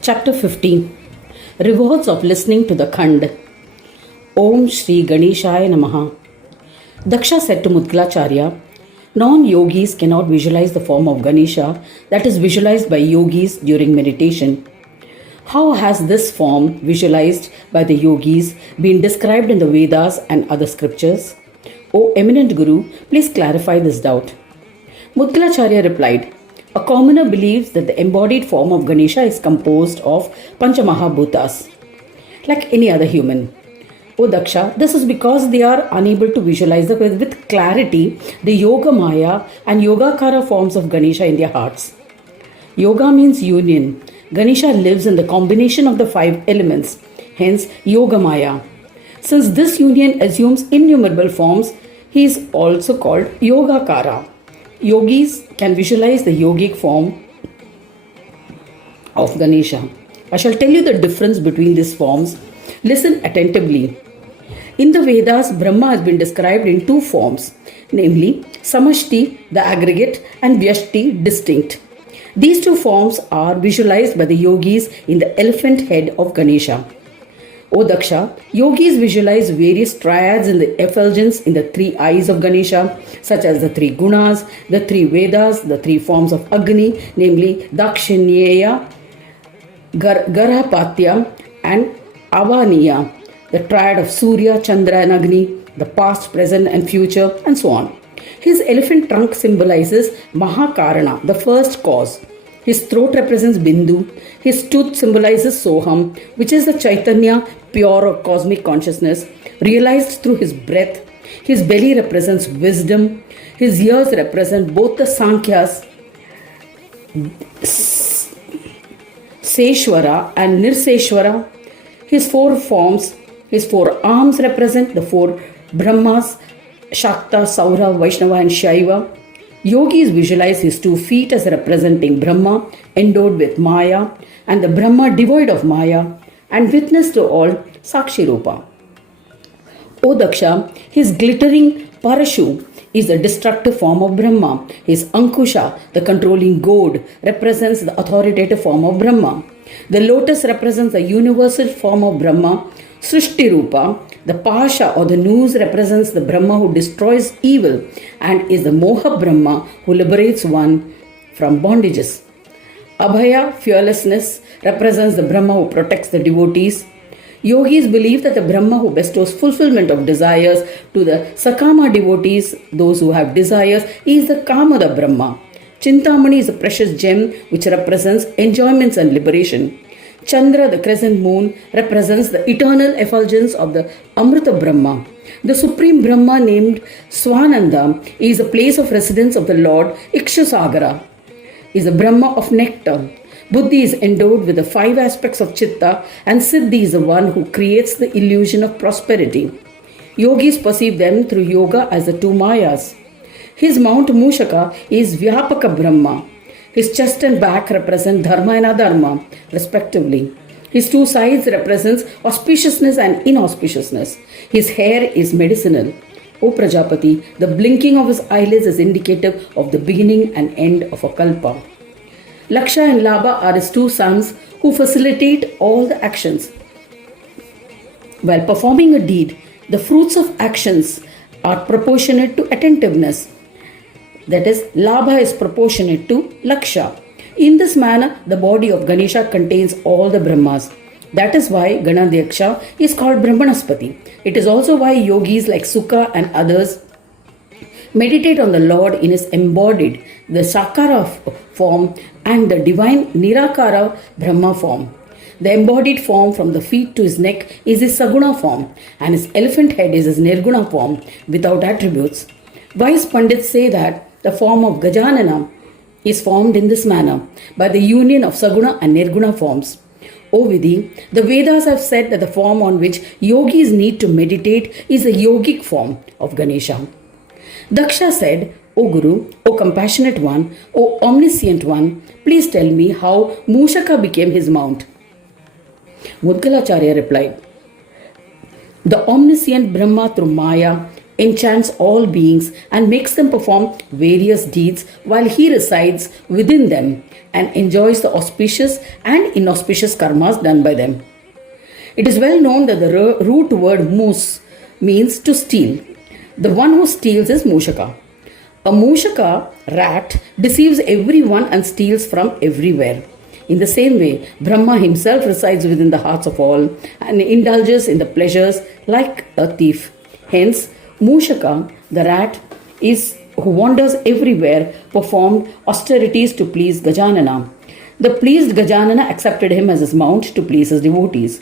Chapter 15. Rewards of listening to the Khand. Om Shri Ganeshaya Namaha. Daksha said to Mudgalacharya, non-yogis cannot visualize the form of Ganesha that is visualized by yogis during meditation. How has this form visualized by the yogis been described in the Vedas and other scriptures? O eminent Guru, please clarify this doubt. Mudgalacharya replied, a commoner believes that the embodied form of Ganesha is composed of Panchamahabhutas, like any other human. O Daksha, this is because they are unable to visualize with clarity the Yoga Maya and Yogakara forms of Ganesha in their hearts. Yoga means union. Ganesha lives in the combination of the 5 elements, hence Yoga Maya. Since this union assumes innumerable forms, he is also called Yogakara. Yogis can visualize the yogic form of Ganesha. I shall tell you the difference between these forms. Listen attentively. In the Vedas, Brahma has been described in 2 forms, namely Samashti, the aggregate, and Vyashti, distinct. These 2 forms are visualized by the yogis in the elephant head of Ganesha. O Daksha, yogis visualize various triads in the effulgence in the 3 eyes of Ganesha, such as the 3 gunas, the 3 Vedas, the 3 forms of Agni, namely Dakshinyaya, Garhapatya, and Avaniya, the triad of Surya, Chandra, and Agni, the past, present, and future, and so on. His elephant trunk symbolizes Mahakarana, the first cause. His throat represents Bindu. His tooth symbolizes Soham, which is the Chaitanya, pure or cosmic consciousness, realized through his breath. His belly represents wisdom. His ears represent both the Sankhyas, Seshwara and Nirseshwara. His 4 forms, his 4 arms represent the 4 Brahmas, Shakta, Saura, Vaishnava, and Shaiva. Yogis visualize his 2 feet as representing Brahma, endowed with Maya, and the Brahma devoid of Maya, and witness to all Sakshi Rupa. O Daksha, his glittering Parashu is the destructive form of Brahma. His Ankusha, the controlling goad, represents the authoritative form of Brahma. The lotus represents the universal form of Brahma. Srishti Rupa, the Pasha or the noose, represents the Brahma who destroys evil and is the Moha Brahma who liberates one from bondages. Abhaya, fearlessness, represents the Brahma who protects the devotees. Yogis believe that the Brahma who bestows fulfillment of desires to the Sakama devotees, those who have desires, is the Kamada Brahma. Chintamani is a precious gem which represents enjoyments and liberation. Chandra, the crescent moon, represents the eternal effulgence of the Amrita Brahma. The supreme Brahma, named Swananda, is the place of residence of the Lord Ikshasagara, is the Brahma of nectar. Buddhi is endowed with the 5 aspects of Chitta, and Siddhi is the one who creates the illusion of prosperity. Yogis perceive them through yoga as the 2 Mayas. His Mount Mushaka is Vyapaka Brahma. His chest and back represent Dharma and Adharma, respectively. His 2 sides represents auspiciousness and inauspiciousness. His hair is medicinal. O Prajapati, the blinking of his eyelids is indicative of the beginning and end of a kalpa. Laksha and Labha are his 2 sons who facilitate all the actions. While performing a deed, the fruits of actions are proportionate to attentiveness. That is, Labha is proportionate to Laksha. In this manner, the body of Ganesha contains all the Brahmas. That is why Ganadhyaksha is called Brahmanaspati. It is also why yogis like Sukha and others meditate on the Lord in his embodied, the Sakara form, and the divine Nirakara Brahma form. The embodied form from the feet to his neck is his Saguna form, and his elephant head is his Nirguna form without attributes. Wise Pandits say that the form of Gajanana is formed in this manner by the union of Saguna and Nirguna forms. O Vidhi, the Vedas have said that the form on which yogis need to meditate is the yogic form of Ganesha. Daksha said, O Guru, O compassionate one, O omniscient one, please tell me how Mushaka became his mount. Mudgalacharya replied, the omniscient Brahma through Maya enchants all beings and makes them perform various deeds while he resides within them and enjoys the auspicious and inauspicious karmas done by them. It is well known that the root word mus means to steal. The one who steals is Mushaka. A Mushaka, rat, deceives everyone and steals from everywhere. In the same way, Brahma himself resides within the hearts of all and indulges in the pleasures like a thief. Hence, Mushaka, the rat, is who wanders everywhere, performed austerities to please Gajanana. The pleased Gajanana accepted him as his mount to please his devotees.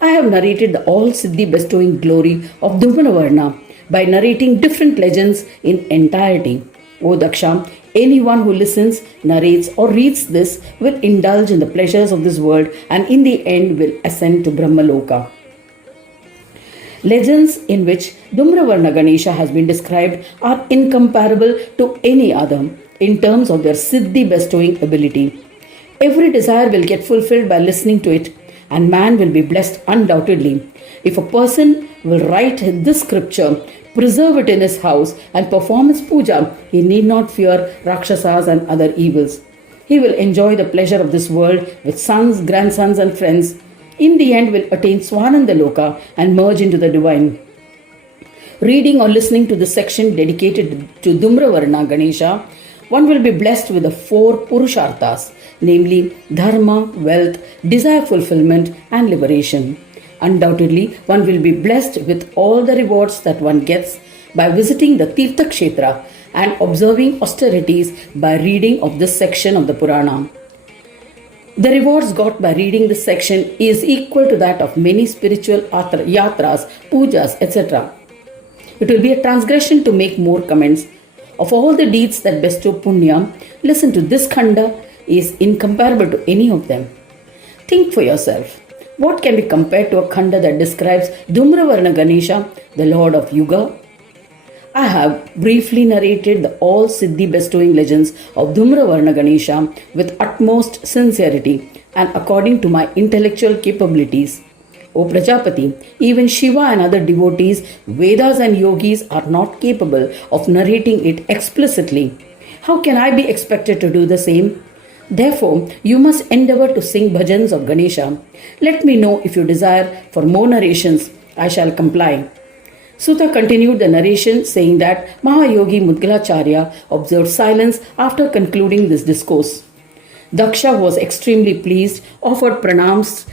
I have narrated the all-Siddhi bestowing glory of Dhumravarna by narrating different legends in entirety. O Daksha, anyone who listens, narrates or reads this will indulge in the pleasures of this world and in the end will ascend to Brahmaloka. Legends in which Dhumravarna Ganesha has been described are incomparable to any other in terms of their Siddhi bestowing ability. Every desire will get fulfilled by listening to it, and man will be blessed undoubtedly. If a person will write this scripture, preserve it in his house, and perform his puja, he need not fear Rakshasas and other evils. He will enjoy the pleasure of this world with sons, grandsons, and friends. In the end, will attain Swananda Loka and merge into the divine. Reading or listening to this section dedicated to Dhumravarna Ganesha, one will be blessed with the 4 Purusharthas, namely Dharma, wealth, desire fulfillment, and liberation. Undoubtedly, one will be blessed with all the rewards that one gets by visiting the Tirtha Kshetra and observing austerities by reading of this section of the Purana. The rewards got by reading this section is equal to that of many spiritual yatras, pujas, etc. It will be a transgression to make more comments. Of all the deeds that bestow punya, listen to this khanda is incomparable to any of them. Think for yourself. What can be compared to a khanda that describes Dhumravarna Ganesha, the Lord of Yuga? I have briefly narrated the all Siddhi bestowing legends of Dhumravarna Ganesha with utmost sincerity and according to my intellectual capabilities. O Prajapati, even Shiva and other devotees, Vedas and yogis are not capable of narrating it explicitly. How can I be expected to do the same? Therefore, you must endeavor to sing bhajans of Ganesha. Let me know if you desire for more narrations. I shall comply. Sutta continued the narration saying that Mahayogi Mudgalacharya observed silence after concluding this discourse. Daksha was extremely pleased, offered pranams.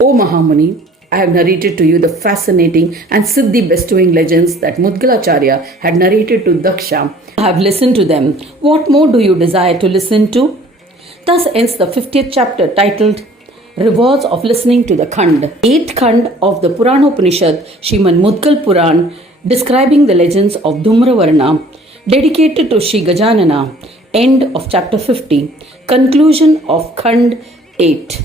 O Mahamuni, I have narrated to you the fascinating and Siddhi bestowing legends that Mudgalacharya had narrated to Daksha. I have listened to them. What more do you desire to listen to? Thus ends the 50th chapter titled Rewards of Listening to the Khand. 8th Khand of the Purana Upanishad, Srimad Mudgal Puran, describing the legends of Dhumravarna, dedicated to Sri Gajanana. End of chapter 50. Conclusion of Khand 8.